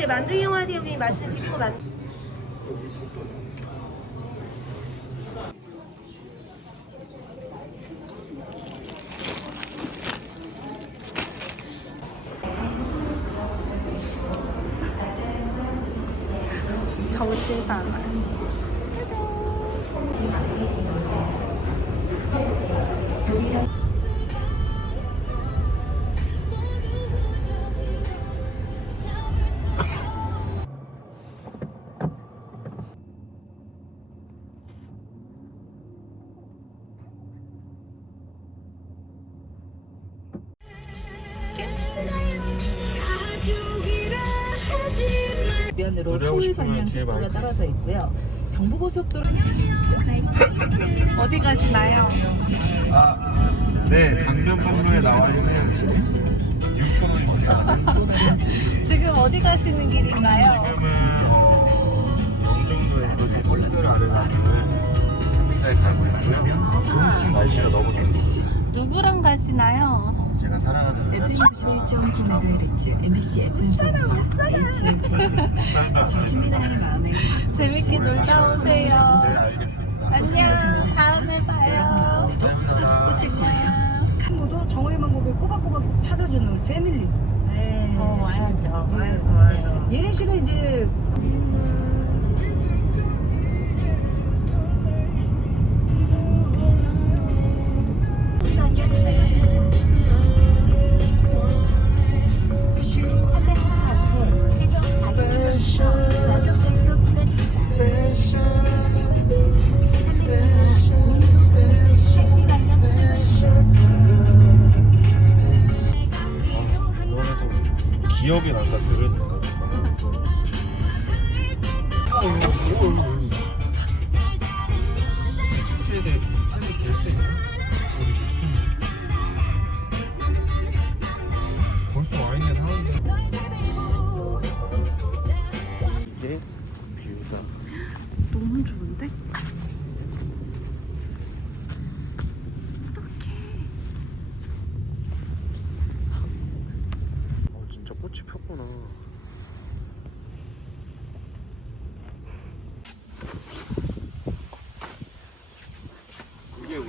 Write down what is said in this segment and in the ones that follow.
네, 만두 이용하세요. 여기 맛있는 비비고 만두. 정신 사나이. 노래하고 서울 방향 속도가 떨어져 있고요. 경부고속도로 어디 가시나요? 아, 네. 강변북로에 나와 있는 6,000원입니다. 지금 어디 가시는 길인가요? 지금은 에 가고 있고요. 좋은 날씨가 너무 좋습니다. 누구랑 가시나요? 제가 사랑하는 여자친구. FM91점 진행을 MBC FM입니다. HK 조심히 나가는 마음에 재밌게 놀다 오세요. 네, 알겠습니다. 안녕. 다음에 봐요. 감사합니다. 친구도 정호희만곡에 꼬박꼬박 찾아주는 우리 패밀리. 네. 어, 와야죠. 와야죠. 와야죠. 예린 씨가 이제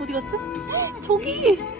어디 갔지? 저기!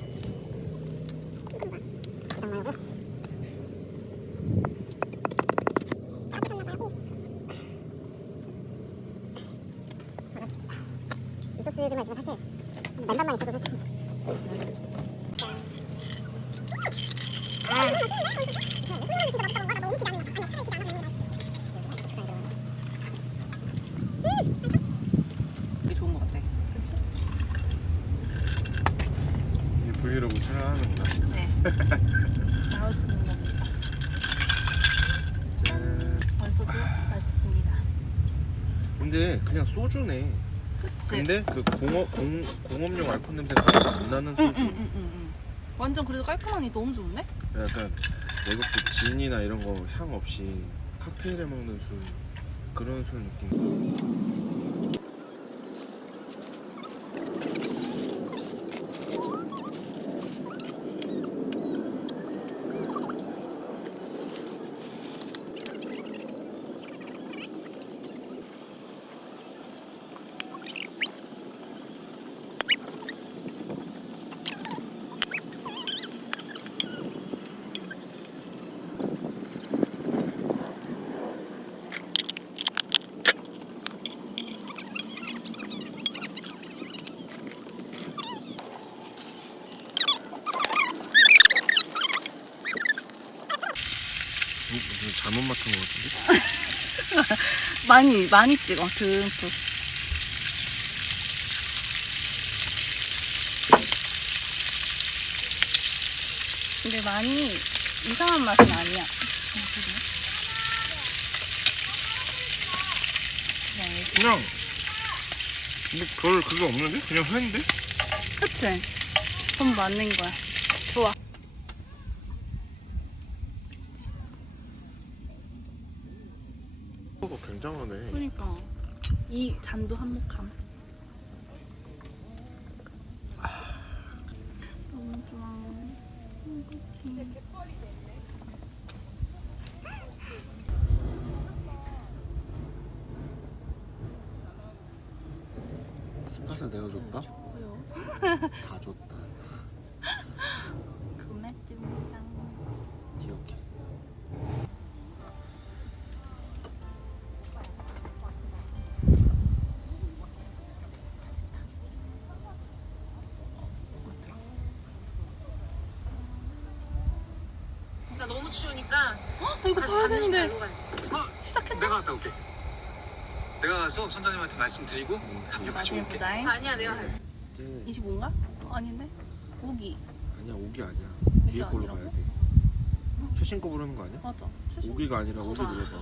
소스들만 있으면 사실 맨밥만 있어도 사실 이게 좋은 것 같아. 그치? 촬영하는구나. 네. 나올 수 있는 겁니다. 짠. 원소주 맛있습니다. 근데 그냥 소주네. 그치? 근데 그 공업 공 공업용 알코올 냄새가 하나도 안 나는 소주. 응, 응, 응, 응. 완전 그래도 깔끔하니 너무 좋은데? 약간 외국도 진이나 이런 거 향 없이 칵테일에 먹는 술 그런 술 느낌. 잘못 맡은 것 같은데? 많이, 많이 찍어. 듬뿍. 근데 많이 이상한 맛은 아니야. 그냥 그냥 뭐별 그게 없는데? 그냥 회인데? 그치? 좀 맞는 거야. 좋아. 어, 굉장하네. 그러니까 이 잔도 한몫함. 너무 좋아. 스팟을 내가 줬다? 좋아요. 다 줬다. 그러니까 너무 추우니까 나 이거 가서 봐야 좀 되는데 달고 가야 돼. 시작했나? 내가 갔다 올게. 내가 가서 선장님한테 말씀드리고 담요 같이 나중에 올게. 보자잉. 아니야 내가 할게. 이제 25인가? 아닌데? 오기. 아니야 오기 아니야. 뒤에 걸로 아니라고? 가야 돼. 최신 거 부르는 거 아니야? 맞아. 오기가 아니라 오기. 눌러봐.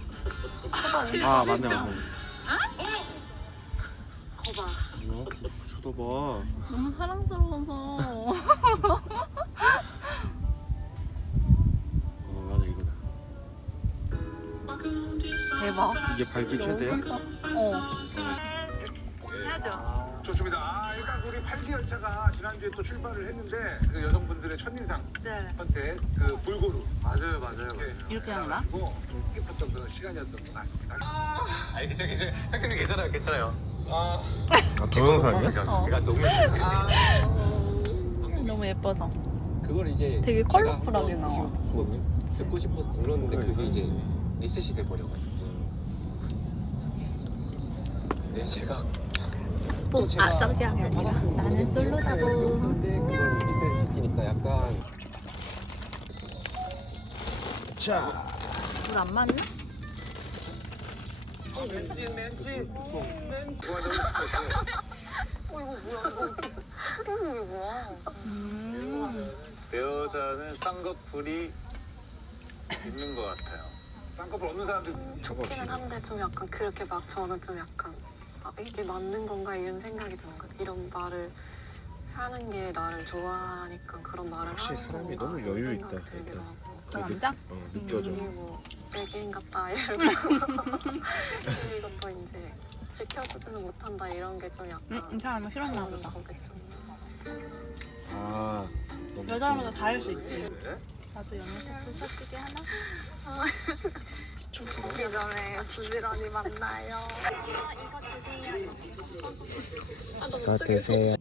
아 맞네 맞네. 거봐. 뭐? 쳐다봐. 너무 사랑스러워서. 대박. 이게 발주 최대야? 어. 해야죠. 좋습니다. 아, 일단 우리 8기 열차가 지난주에 또 출발을 했는데 그 여성분들의 첫인상 네. 선택 그 불고루 맞아요 맞아요 이렇게 하는 거야? 고 깊었던 그런 시간이었던 것 같습니다. 아 괜찮 괜찮 형님 괜찮아요 괜찮아요. 아 아 동영상이야? 어. 제가 너무 너무 예뻐서. 그걸 이제 되게 제가 컬러풀하게 한번 나와. 그거 듣고 싶어서 눌렀는데 그게 이제 리셋이 돼버려가지고 네 제가 또 제가 아 짝꿍이 아니라 나는 솔로다고 근데 그걸 리셋 시키니까 약간 자. 물 안 맞나? 멘지 멘지. 멘지. 내 여자는 쌍꺼풀이 있는 것 같아요. 쌍꺼풀 없는 사람들 좋기는 한데 좀 약간 그렇게 막 저는 좀 약간 아, 이게 맞는 건가 이런 생각이 드는 거예요. 이런 말을 하는 게 나를 좋아하니까 그런 말을 확실히 하는 사람이 건가 너무 여유 있다, 들기도 일단. 하고 그 남자? 어, 느껴져 그리고 외계인 같다 이러고 그리고 또 이제 지켜주지는 못한다 이런 게 좀 약간 응, 이 사람은 싫었나 보다. 좀아 너무 여자마다 다를 수 있지. 네? 나도 연애 세트 사주게 하나? 죽기 전에 부지런히 만나요. 다 드세요 밥을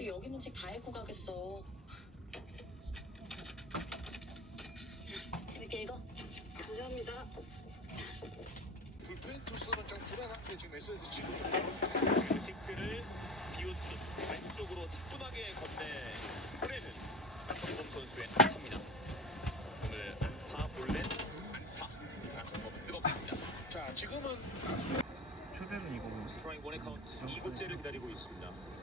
졸업할 때 여기 있는 책 다 읽고 가겠어. 자, 재밌게 읽어. 감사합니다. 불펜 투수는 좀 불안한데 지금 에스에스 지금 시크를 비웃듯 왼쪽으로 사뿐하게 건네 스프레는 박성범 선수의 안타입니다. 오늘 안타 볼넷 안타 박성범은 뜨겁습니다. 자 지금은 최대는 이거 스트라이크 원의 카운트 2구째를 기다리고 있습니다.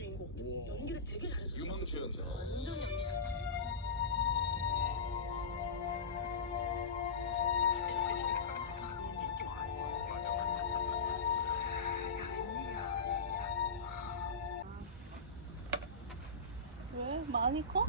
주인공 연기를 되게 잘했었어. 유망주연자 완전 연기 잘했어. 인기 많았을 것 같아 맞아 야 웬일이야 진짜 왜? 많이 커?